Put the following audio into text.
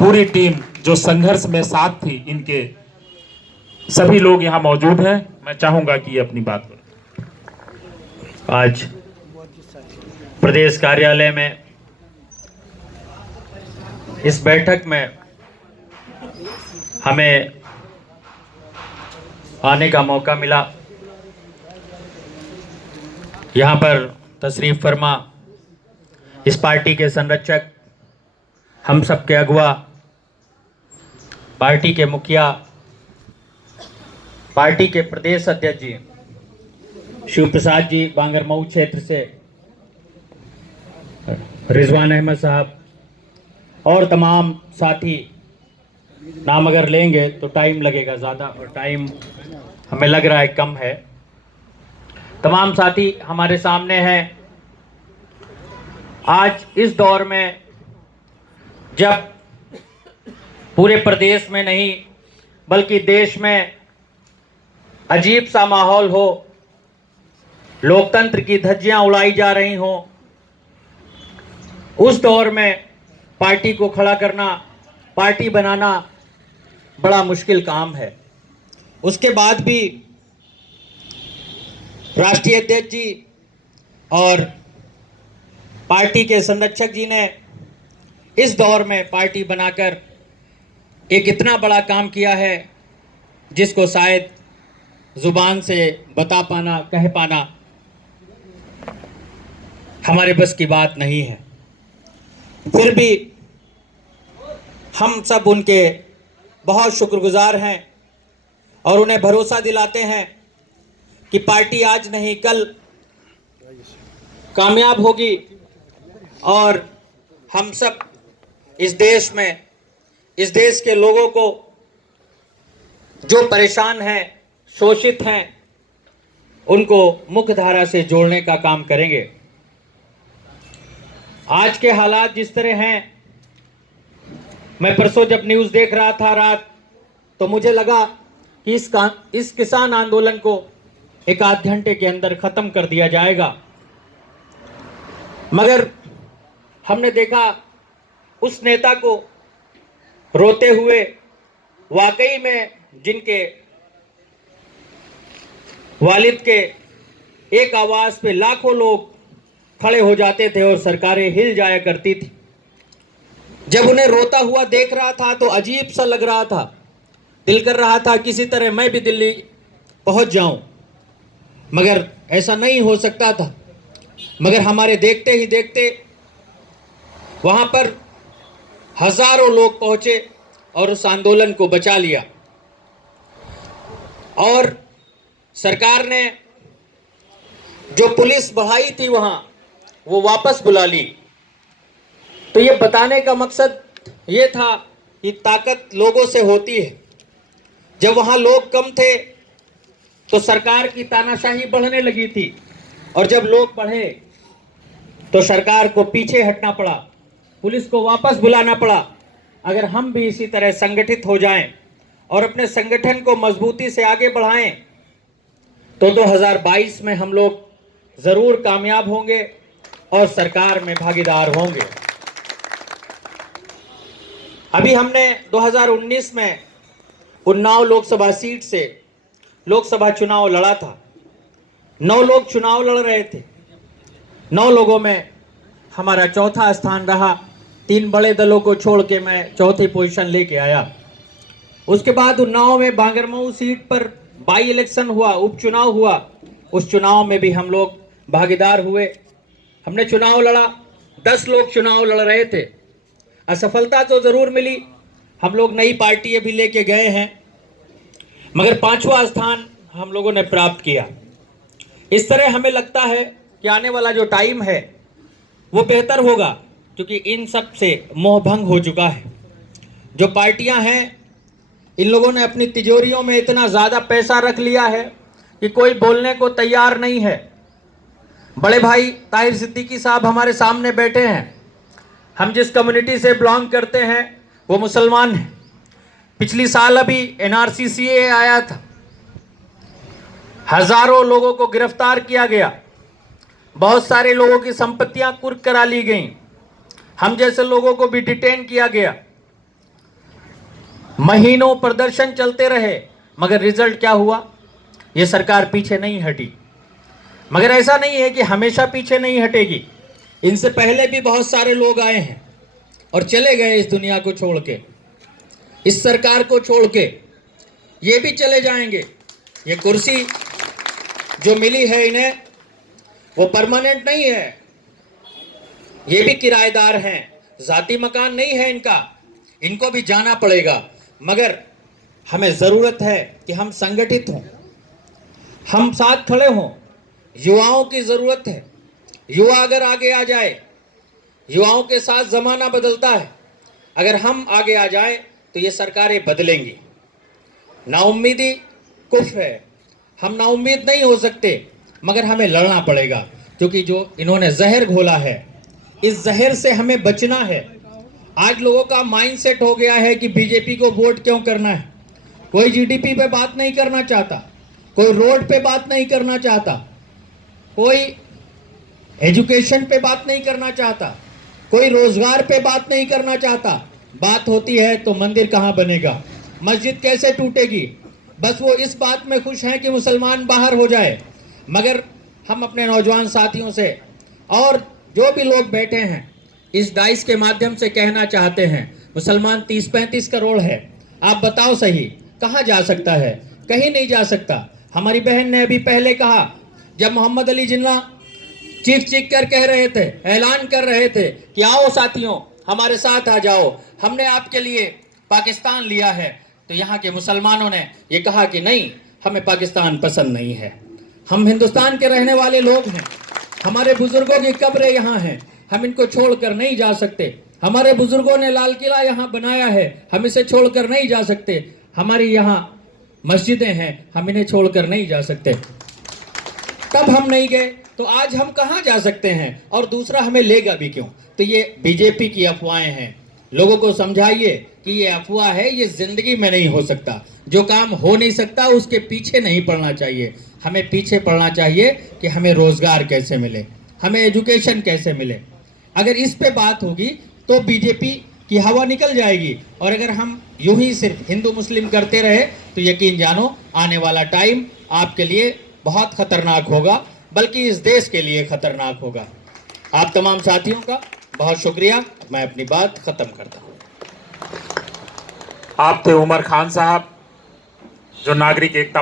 पूरी टीम जो संघर्ष में साथ थी, इनके सभी लोग यहाँ मौजूद हैं। मैं चाहूंगा कि ये अपनी बात करें। आज प्रदेश कार्यालय में इस बैठक में हमें आने का मौका मिला। यहाँ पर तशरीफ फरमा इस पार्टी के संरक्षक, हम सब के अगुआ, पार्टी के मुखिया, पार्टी के प्रदेश अध्यक्ष जी शिव प्रसाद जी बांगरमऊ क्षेत्र से, रिजवान अहमद साहब और तमाम साथी, नाम अगर लेंगे तो टाइम लगेगा ज़्यादा और टाइम हमें लग रहा है कम है। तमाम साथी हमारे सामने हैं। आज इस दौर में जब पूरे प्रदेश में नहीं बल्कि देश में अजीब सा माहौल हो, लोकतंत्र की धज्जियां उड़ाई जा रही हों, उस दौर में पार्टी को खड़ा करना, पार्टी बनाना बड़ा मुश्किल काम है। उसके बाद भी राष्ट्रीय अध्यक्ष जी और पार्टी के संरक्षक जी ने इस दौर में पार्टी बनाकर एक इतना बड़ा काम किया है जिसको शायद जुबान से बता पाना, कह पाना हमारे बस की बात नहीं है। फिर भी हम सब उनके बहुत शुक्रगुजार हैं और उन्हें भरोसा दिलाते हैं कि पार्टी आज नहीं कल कामयाब होगी और हम सब इस देश में, इस देश के लोगों को जो परेशान हैं, शोषित हैं, उनको मुख्य धारा से जोड़ने का काम करेंगे। आज के हालात जिस तरह हैं, मैं परसों जब न्यूज़ देख रहा था रात, तो मुझे लगा कि इस किसान आंदोलन को एक आध घंटे के अंदर ख़त्म कर दिया जाएगा, मगर हमने देखा उस नेता को रोते हुए, वाकई में जिनके वालिद के एक आवाज़ पे लाखों लोग खड़े हो जाते थे और सरकारें हिल जाया करती थी। जब उन्हें रोता हुआ देख रहा था तो अजीब सा लग रहा था, दिल कर रहा था किसी तरह मैं भी दिल्ली पहुंच जाऊं, मगर ऐसा नहीं हो सकता था। मगर हमारे देखते ही देखते वहां पर हजारों लोग पहुंचे और उस आंदोलन को बचा लिया और सरकार ने जो पुलिस बढ़ाई थी वहां, वो वापस बुला ली। तो ये बताने का मकसद ये था कि ताकत लोगों से होती है। जब वहां लोग कम थे तो सरकार की तानाशाही बढ़ने लगी थी और जब लोग बढ़े तो सरकार को पीछे हटना पड़ा, पुलिस को वापस बुलाना पड़ा। अगर हम भी इसी तरह संगठित हो जाएं और अपने संगठन को मजबूती से आगे बढ़ाएं तो 2022 में हम लोग ज़रूर कामयाब होंगे और सरकार में भागीदार होंगे। अभी हमने 2019 में उन्नाव लोकसभा सीट से लोकसभा चुनाव लड़ा था। 9 लोग चुनाव लड़ रहे थे। 9 लोगों में हमारा चौथा स्थान रहा। 3 बड़े दलों को छोड़ के मैं चौथी पोजीशन लेके आया। उसके बाद उन्नाव में बांगरमऊ सीट पर बाई इलेक्शन हुआ, उपचुनाव हुआ। उस चुनाव में भी हम लोग भागीदार हुए। हमने चुनाव लड़ा, 10 लोग चुनाव लड़ रहे थे। असफलता तो ज़रूर मिली, हम लोग नई पार्टी अभी लेके गए हैं, मगर 5वां स्थान हम लोगों ने प्राप्त किया। इस तरह हमें लगता है कि आने वाला जो टाइम है वो बेहतर होगा, क्योंकि इन सब से मोह भंग हो चुका है। जो पार्टियां हैं, इन लोगों ने अपनी तिजोरियों में इतना ज़्यादा पैसा रख लिया है कि कोई बोलने को तैयार नहीं है। बड़े भाई ताहिर सिद्दीकी साहब हमारे सामने बैठे हैं। हम जिस कम्युनिटी से बिलोंग करते हैं वो मुसलमान हैं। पिछली साल अभी NRCCA आया था, हजारों लोगों को गिरफ्तार किया गया, बहुत सारे लोगों की संपत्तियां कुर्क करा ली गईं, हम जैसे लोगों को भी डिटेन किया गया। महीनों प्रदर्शन चलते रहे, मगर रिजल्ट क्या हुआ? ये सरकार पीछे नहीं हटी। मगर ऐसा नहीं है कि हमेशा पीछे नहीं हटेगी। इनसे पहले भी बहुत सारे लोग आए हैं और चले गए इस दुनिया को छोड़ के, इस सरकार को छोड़ के। ये भी चले जाएंगे। ये कुर्सी जो मिली है इन्हें, वो परमानेंट नहीं है। ये भी किराएदार हैं, जाती मकान नहीं है इनका, इनको भी जाना पड़ेगा। मगर हमें ज़रूरत है कि हम संगठित हों, हम साथ खड़े हों। युवाओं की ज़रूरत है। युवा अगर आगे आ जाए, युवाओं के साथ ज़माना बदलता है। अगर हम आगे आ जाए तो ये सरकारें बदलेंगी। नाउम्मीदी कुफ्र है। हम नाउम्मीद नहीं हो सकते, मगर हमें लड़ना पड़ेगा, क्योंकि जो इन्होंने जहर घोला है, इस जहर से हमें बचना है। आज लोगों का माइंडसेट हो गया है कि बीजेपी को वोट क्यों करना है। कोई जीडीपी पे बात नहीं करना चाहता, कोई रोड पे बात नहीं करना चाहता, कोई एजुकेशन पे बात नहीं करना चाहता, कोई रोजगार पे बात नहीं करना चाहता। बात होती है तो मंदिर कहाँ बनेगा, मस्जिद कैसे टूटेगी। बस वो इस बात में खुश हैं कि मुसलमान बाहर हो जाए। मगर हम अपने नौजवान साथियों से और जो भी लोग बैठे हैं इस डाइस के माध्यम से कहना चाहते हैं, मुसलमान 30-35 करोड़ है। आप बताओ सही, कहाँ जा सकता है? कहीं नहीं जा सकता। हमारी बहन ने अभी पहले कहा, जब मोहम्मद अली जिन्ना चीख कर कह रहे थे, ऐलान कर रहे थे कि आओ साथियों हमारे साथ आ जाओ, हमने आपके लिए पाकिस्तान लिया है, तो यहाँ के मुसलमानों ने ये कहा कि नहीं, हमें पाकिस्तान पसंद नहीं है, हम हिंदुस्तान के रहने वाले लोग हैं, हमारे बुजुर्गों की कब्रें यहाँ हैं, हम इनको छोड़कर नहीं जा सकते। हमारे बुजुर्गों ने लाल किला यहाँ बनाया है, हम इसे छोड़कर नहीं जा सकते। हमारी यहाँ मस्जिदें हैं, हम इन्हें छोड़कर नहीं जा सकते। तब हम नहीं गए तो आज हम कहाँ जा सकते हैं? और दूसरा, हमें लेगा भी क्यों? तो ये बीजेपी की अफवाहें हैं। लोगों को समझाइए कि ये अफवाह है, ये जिंदगी में नहीं हो सकता। जो काम हो नहीं सकता उसके पीछे नहीं पड़ना चाहिए। हमें पीछे पड़ना चाहिए कि हमें रोजगार कैसे मिले, हमें एजुकेशन कैसे मिले। अगर इस पे बात होगी तो बीजेपी की हवा निकल जाएगी। और अगर हम यूं ही सिर्फ हिंदू मुस्लिम करते रहे तो यकीन जानो आने वाला टाइम आपके लिए बहुत खतरनाक होगा, बल्कि इस देश के लिए खतरनाक होगा। आप तमाम साथियों का बहुत शुक्रिया। मैं अपनी बात खत्म करता हूँ। आप थे उमर खान साहब, जो नागरिक एकता